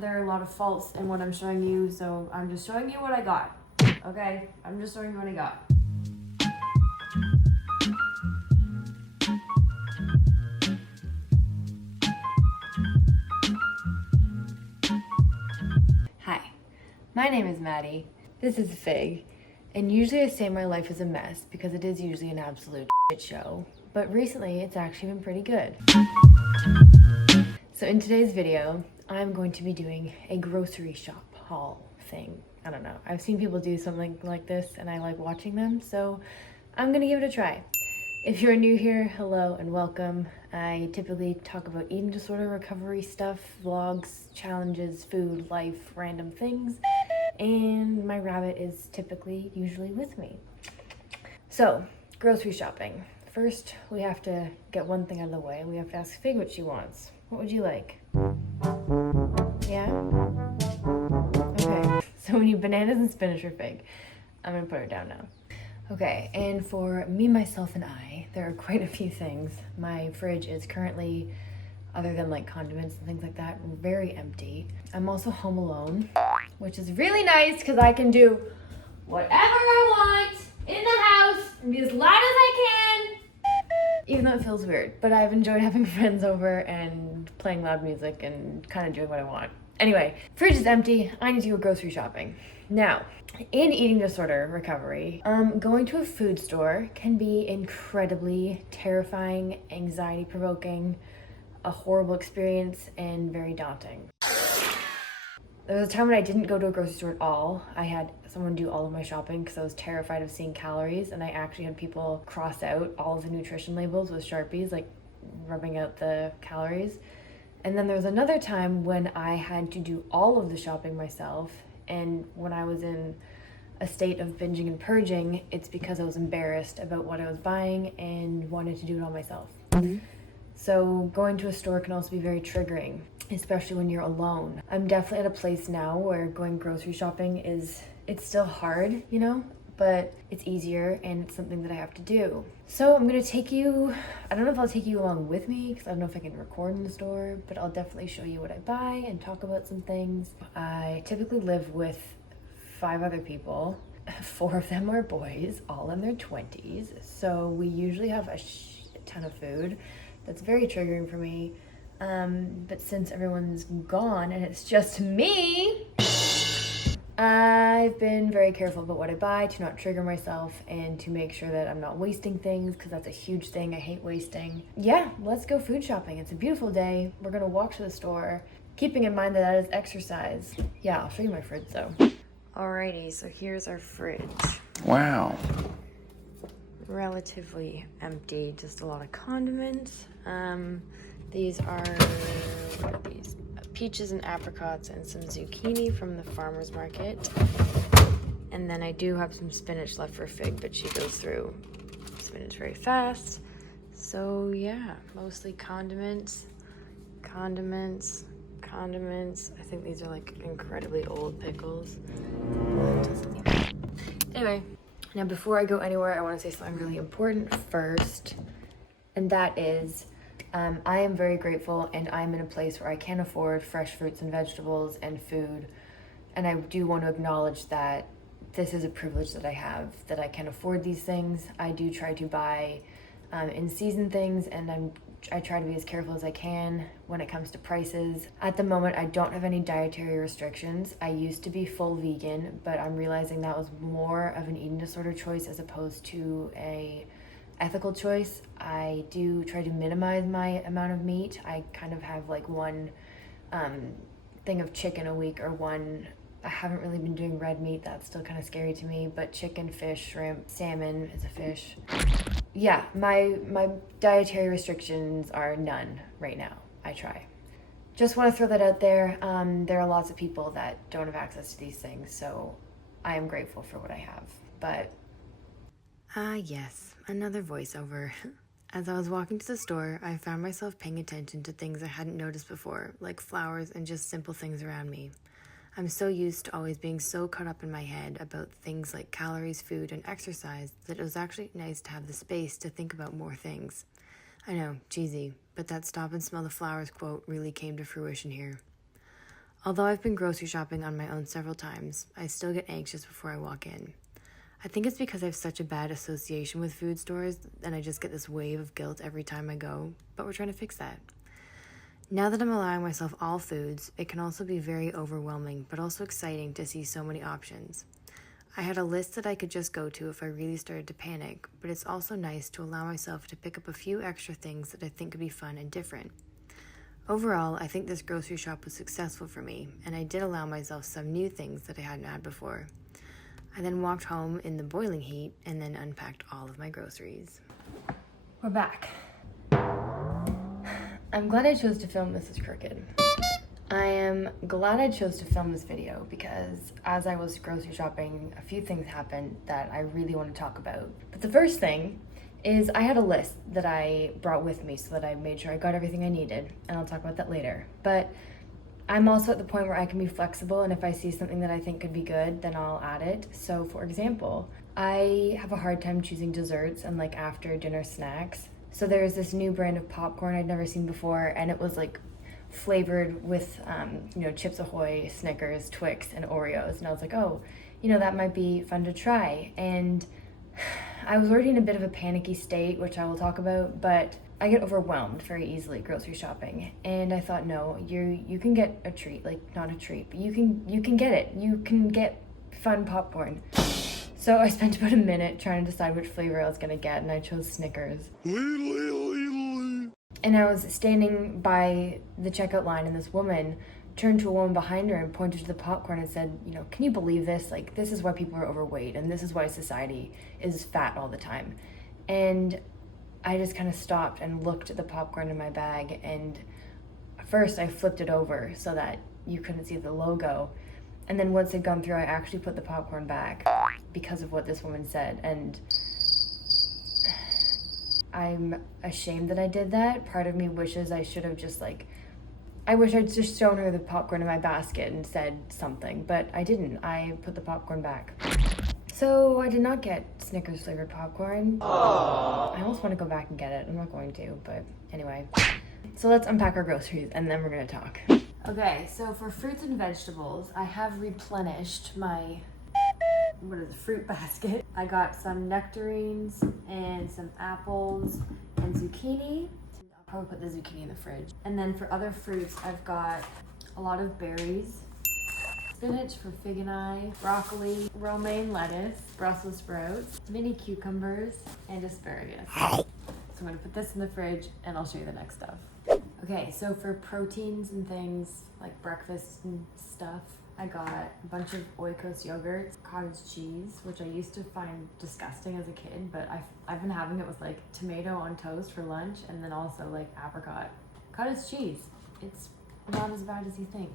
There are a lot of faults in what I'm showing you, so I'm just showing you what I got. Okay? I'm just showing you what I got. Hi, my name is Maddie. This is Fig, and usually I say my life is a mess because it is usually an absolute shit show, but recently it's actually been pretty good. So in today's video, I'm going to be doing a grocery shop haul thing. I don't know. I've seen people do something like this and I like watching them, so I'm gonna give it a try. If you're new here, hello and welcome. I typically talk about eating disorder recovery stuff, vlogs, challenges, food, life, random things, and my rabbit is usually with me. So, grocery shopping. First, we have to get one thing out of the way. We have to ask Fig what she wants. What would you like? Yeah? Okay, so we need bananas and spinach for Fig. I'm gonna put her down now. Okay, and for me, myself, and I, there are quite a few things. My fridge is currently, other than like condiments and things like that, very empty. I'm also home alone, which is really nice because I can do whatever I want in the house and be as loud as I can. Even though it feels weird, but I've enjoyed having friends over and playing loud music and kind of doing what I want. Anyway, fridge is empty. I need to go grocery shopping. Now, in eating disorder recovery, going to a food store can be incredibly terrifying, anxiety-provoking, a horrible experience, and very daunting. There was a time when I didn't go to a grocery store at all. I had someone do all of my shopping because I was terrified of seeing calories, and I actually had people cross out all of the nutrition labels with Sharpies, like rubbing out the calories. And then there was another time when I had to do all of the shopping myself, and when I was in a state of binging and purging, it's because I was embarrassed about what I was buying and wanted to do it all myself. So going to a store can also be very triggering, especially when you're alone. I'm definitely at a place now where going grocery shopping it's still hard, you know, but it's easier and it's something that I have to do. So I'm gonna take you, I don't know if I'll take you along with me because I don't know if I can record in the store, but I'll definitely show you what I buy and talk about some things. I typically live with 5 other people. 4 of them are boys, all in their 20s. So we usually have a ton of food. That's very triggering for me. But since everyone's gone and it's just me, I've been very careful about what I buy to not trigger myself and to make sure that I'm not wasting things because that's a huge thing. I hate wasting. Yeah, let's go food shopping. It's a beautiful day. We're gonna walk to the store, keeping in mind that that is exercise. Yeah, I'll show you my fridge though. Alrighty, so here's our fridge. Wow. Relatively empty, just a lot of condiments. These are, what are these? Peaches and apricots and some zucchini from the farmer's market. And then I do have some spinach left for Fig, but she goes through spinach very fast. So yeah, mostly condiments. I think these are like incredibly old pickles. Anyway, now before I go anywhere, I want to say something really important first, and that is I am very grateful and I'm in a place where I can afford fresh fruits and vegetables and food, and I do want to acknowledge that this is a privilege that I have, that I can afford these things. I do try to buy in season things, and I try to be as careful as I can when it comes to prices. At the moment, I don't have any dietary restrictions. I used to be full vegan, but I'm realizing that was more of an eating disorder choice as opposed to a ethical choice. I do try to minimize my amount of meat. I kind of have like one thing of chicken a week, or one, I haven't really been doing red meat. That's still kind of scary to me, but chicken, fish, shrimp, salmon is a fish. Yeah, my dietary restrictions are none right now. I try. Just want to throw that out there. There are lots of people that don't have access to these things, so I am grateful for what I have. But yes, another voiceover. As I was walking to the store, I found myself paying attention to things I hadn't noticed before, like flowers and just simple things around me. I'm so used to always being so caught up in my head about things like calories, food, and exercise that it was actually nice to have the space to think about more things. I know, cheesy, but that stop and smell the flowers quote really came to fruition here. Although I've been grocery shopping on my own several times, I still get anxious before I walk in. I think it's because I have such a bad association with food stores and I just get this wave of guilt every time I go, but we're trying to fix that. Now that I'm allowing myself all foods, it can also be very overwhelming, but also exciting to see so many options. I had a list that I could just go to if I really started to panic, but it's also nice to allow myself to pick up a few extra things that I think could be fun and different. Overall, I think this grocery shop was successful for me, and I did allow myself some new things that I hadn't had before. I then walked home in the boiling heat and then unpacked all of my groceries. We're back. I'm glad I chose to film This is Crooked. I am glad I chose to film this video because as I was grocery shopping, a few things happened that I really want to talk about. But the first thing is I had a list that I brought with me so that I made sure I got everything I needed, and I'll talk about that later. But I'm also at the point where I can be flexible, and if I see something that I think could be good, then I'll add it. So for example, I have a hard time choosing desserts and like after dinner snacks. So there's this new brand of popcorn I'd never seen before, and it was like flavored with Chips Ahoy, Snickers, Twix, and Oreos. And I was like, oh, that might be fun to try. And I was already in a bit of a panicky state, which I will talk about, but I get overwhelmed very easily grocery shopping. And I thought, no, you can get a treat, like not a treat, but you can get it. You can get fun popcorn. So I spent about a minute trying to decide which flavor I was gonna get, and I chose Snickers. And I was standing by the checkout line, and this woman turned to a woman behind her and pointed to the popcorn and said, can you believe this? Like, this is why people are overweight, and this is why society is fat all the time. And I just kind of stopped and looked at the popcorn in my bag, and first I flipped it over so that you couldn't see the logo. And then once it'd gone through, I actually put the popcorn back because of what this woman said. And I'm ashamed that I did that. Part of me wishes I should have just I wish I'd just shown her the popcorn in my basket and said something, but I didn't. I put the popcorn back. So I did not get Snickers flavored popcorn. Aww. I almost want to go back and get it. I'm not going to, but anyway. So let's unpack our groceries and then we're gonna talk. Okay, so for fruits and vegetables, I have replenished my fruit basket. I got some nectarines and some apples and zucchini. I'll probably put the zucchini in the fridge. And then for other fruits, I've got a lot of berries, spinach for Fig and I, broccoli, romaine lettuce, Brussels sprouts, mini cucumbers, and asparagus. So I'm gonna put this in the fridge and I'll show you the next stuff. Okay, so for proteins and things like breakfast and stuff, I got a bunch of Oikos yogurt, cottage cheese, which I used to find disgusting as a kid, but I've been having it with like tomato on toast for lunch and then also like apricot. Cottage cheese, it's not as bad as you think.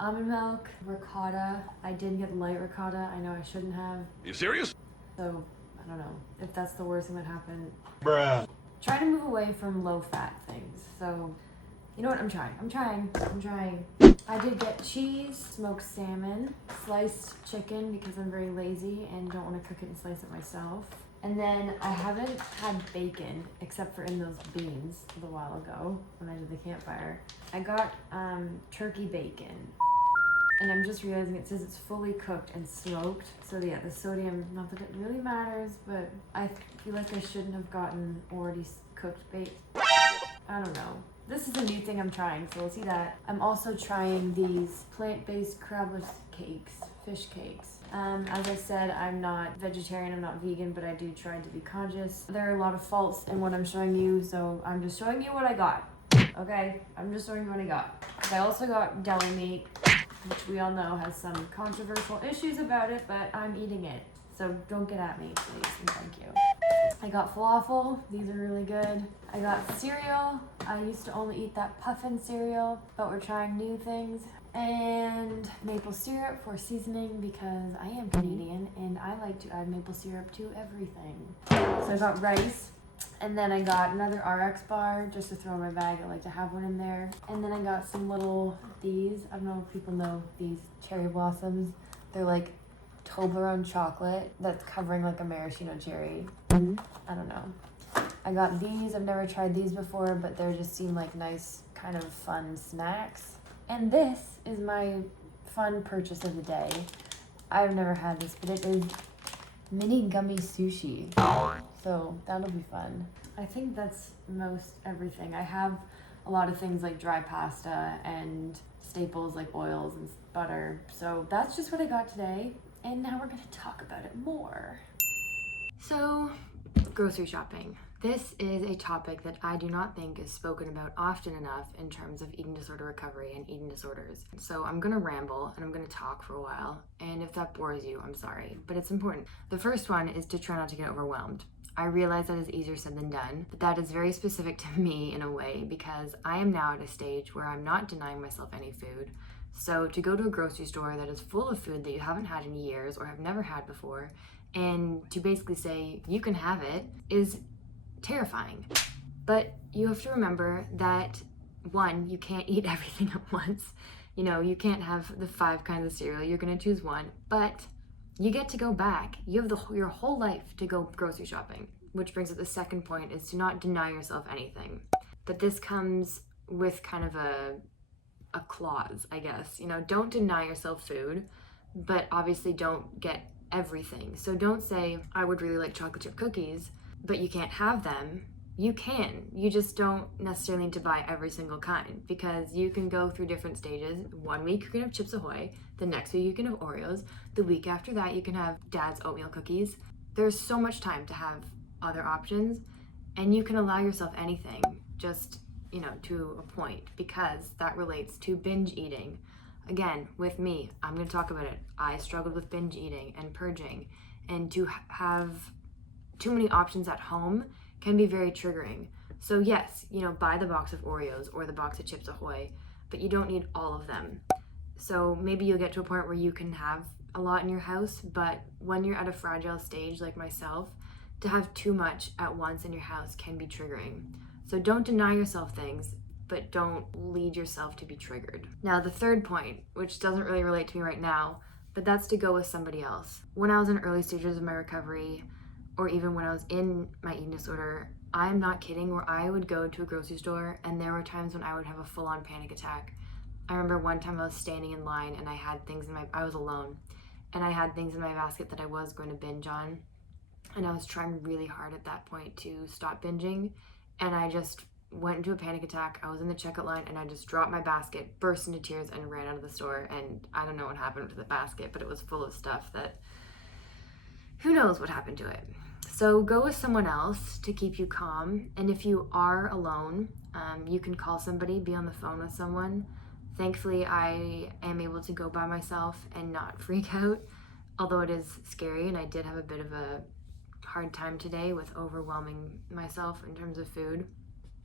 Almond milk, ricotta. I did get light ricotta. I know I shouldn't have. You serious? So, I don't know if that's the worst thing that happened. Bruh. Try to move away from low-fat things. So, you know what? I'm trying. I did get cheese, smoked salmon, sliced chicken because I'm very lazy and don't want to cook it and slice it myself. And then I haven't had bacon except for in those beans a little while ago when I did the campfire. I got turkey bacon. And I'm just realizing it says it's fully cooked and smoked. So yeah, the sodium, not that it really matters, but I feel like I shouldn't have gotten already cooked bacon. I don't know. This is a new thing I'm trying, so we'll see that. I'm also trying these plant-based crabless cakes, fish cakes. As I said, I'm not vegetarian, I'm not vegan, but I do try to be conscious. There are a lot of faults in what I'm showing you, so I'm just showing you what I got. Okay? I'm just showing you what I got. I also got deli meat, which we all know has some controversial issues about it, but I'm eating it. So don't get at me, please, and thank you. I got falafel, these are really good. I got cereal, I used to only eat that puffin cereal, but we're trying new things. And maple syrup for seasoning because I am Canadian and I like to add maple syrup to everything. So I got rice, and then I got another RX bar just to throw in my bag. I like to have one in there. And then I got some little, I don't know if people know these cherry blossoms. They're like Toblerone chocolate that's covering like a maraschino cherry. I don't know. I got these. I've never tried these before, but they just seem like nice kind of fun snacks. And this is my fun purchase of the day. I've never had this, but it is mini gummy sushi. So that'll be fun. I think that's most everything. I have a lot of things like dry pasta and staples like oils and butter. So that's just what I got today. And now we're gonna talk about it more. So, grocery shopping. This is a topic that I do not think is spoken about often enough in terms of eating disorder recovery and eating disorders. So I'm gonna ramble and I'm gonna talk for a while. And if that bores you, I'm sorry, but it's important. The first one is to try not to get overwhelmed. I realize that is easier said than done, but that is very specific to me in a way because I am now at a stage where I'm not denying myself any food. So to go to a grocery store that is full of food that you haven't had in years or have never had before, and to basically say you can have it is terrifying. But you have to remember that one, you can't eat everything at once. You know, you can't have the 5 kinds of cereal. You're gonna choose one, but you get to go back. You have your whole life to go grocery shopping, which brings up the second point is to not deny yourself anything. But this comes with kind of a clause, I guess. You know, don't deny yourself food, but obviously don't get everything. So don't say, I would really like chocolate chip cookies, but you can't have them. You can. You just don't necessarily need to buy every single kind because you can go through different stages. 1 week you can have Chips Ahoy, the next week you can have Oreos, the week after that you can have Dad's oatmeal cookies. There's so much time to have other options and you can allow yourself anything, just, you know, to a point because that relates to binge eating. Again, with me, I'm going to talk about it. I struggled with binge eating and purging, and to have too many options at home can be very triggering. So yes, you know, buy the box of Oreos or the box of Chips Ahoy, but you don't need all of them. So maybe you'll get to a point where you can have a lot in your house, but when you're at a fragile stage like myself, to have too much at once in your house can be triggering. So don't deny yourself things, but don't lead yourself to be triggered. Now, the third point, which doesn't really relate to me right now, but that's to go with somebody else. When I was in early stages of my recovery, or even when I was in my eating disorder, I'm not kidding, where I would go to a grocery store and there were times when I would have a full-on panic attack. I remember one time I was standing in line and I had things I was alone, and I had things in my basket that I was going to binge on. And I was trying really hard at that point to stop binging, and I just went into a panic attack. I was in the checkout line and I just dropped my basket, burst into tears, and ran out of the store. And I don't know what happened to the basket, but it was full of stuff that who knows what happened to it. So go with someone else to keep you calm. And if you are alone, you can call somebody, be on the phone with someone. Thankfully, I am able to go by myself and not freak out, although it is scary. And I did have a bit of a hard time today with overwhelming myself in terms of food.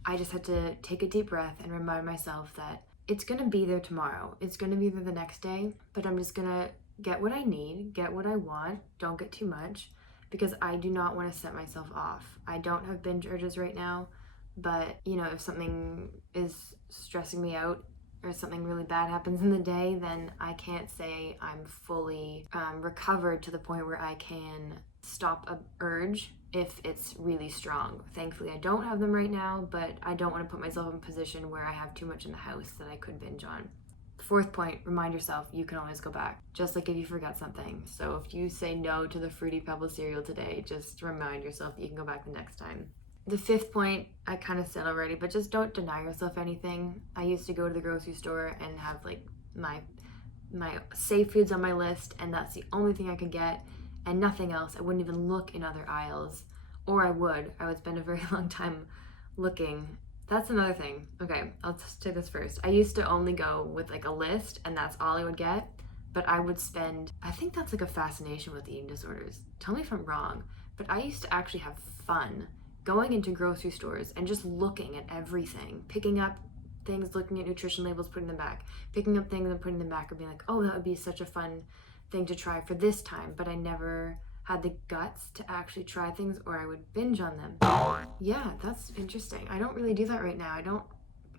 I just had to take a deep breath and remind myself that it's gonna be there tomorrow. It's gonna be there the next day, but I'm just gonna get what I need, get what I want, don't get too much, because I do not want to set myself off. I don't have binge urges right now, but you know, if something is stressing me out or something really bad happens in the day, then I can't say I'm fully recovered to the point where I can stop a urge if it's really strong. Thankfully, I don't have them right now, but I don't want to put myself in a position where I have too much in the house that I could binge on. Fourth point, remind yourself you can always go back, just like if you forgot something. So if you say no to the Fruity Pebbles cereal today, just remind yourself that you can go back the next time. The fifth point, I kind of said already, but just don't deny yourself anything. I used to go to the grocery store and have like my safe foods on my list, and that's the only thing I could get and nothing else. I wouldn't even look in other aisles, or I would spend a very long time looking. That's another thing. Okay, I'll just take this first. I used to only go with like a list and that's all I would get, but I would spend, I think that's like a fascination with eating disorders. Tell me if I'm wrong, but I used to actually have fun going into grocery stores and just looking at everything, picking up things, looking at nutrition labels, putting them back, picking up things and putting them back, and being like, oh, that would be such a fun thing to try for this time, but I never had the guts to actually try things, or I would binge on them. Yeah, that's interesting. I don't really do that right now.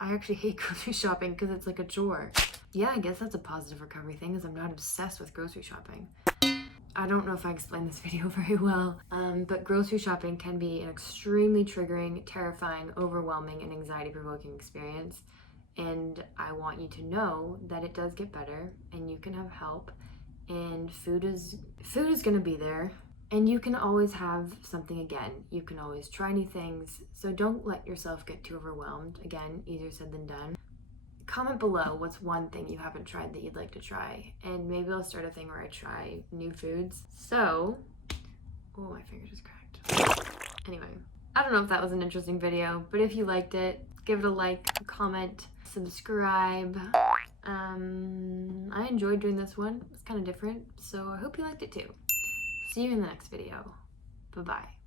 I actually hate grocery shopping because it's like a chore. Yeah, I guess that's a positive recovery thing, is I'm not obsessed with grocery shopping. I don't know if I explained this video very well, but grocery shopping can be an extremely triggering, terrifying, overwhelming, and anxiety-provoking experience. And I want you to know that it does get better and you can have help, and food is gonna be there, and you can always have something again. You can always try new things. So don't let yourself get too overwhelmed. Again, easier said than done. Comment below what's one thing you haven't tried that you'd like to try, and maybe I'll start a thing where I try new foods. So, oh, my finger just cracked. Anyway, I don't know if that was an interesting video, but if you liked it, give it a like, comment, subscribe. I enjoyed doing this one. It's kind of different, so I hope you liked it too. See you in the next video. Bye-bye.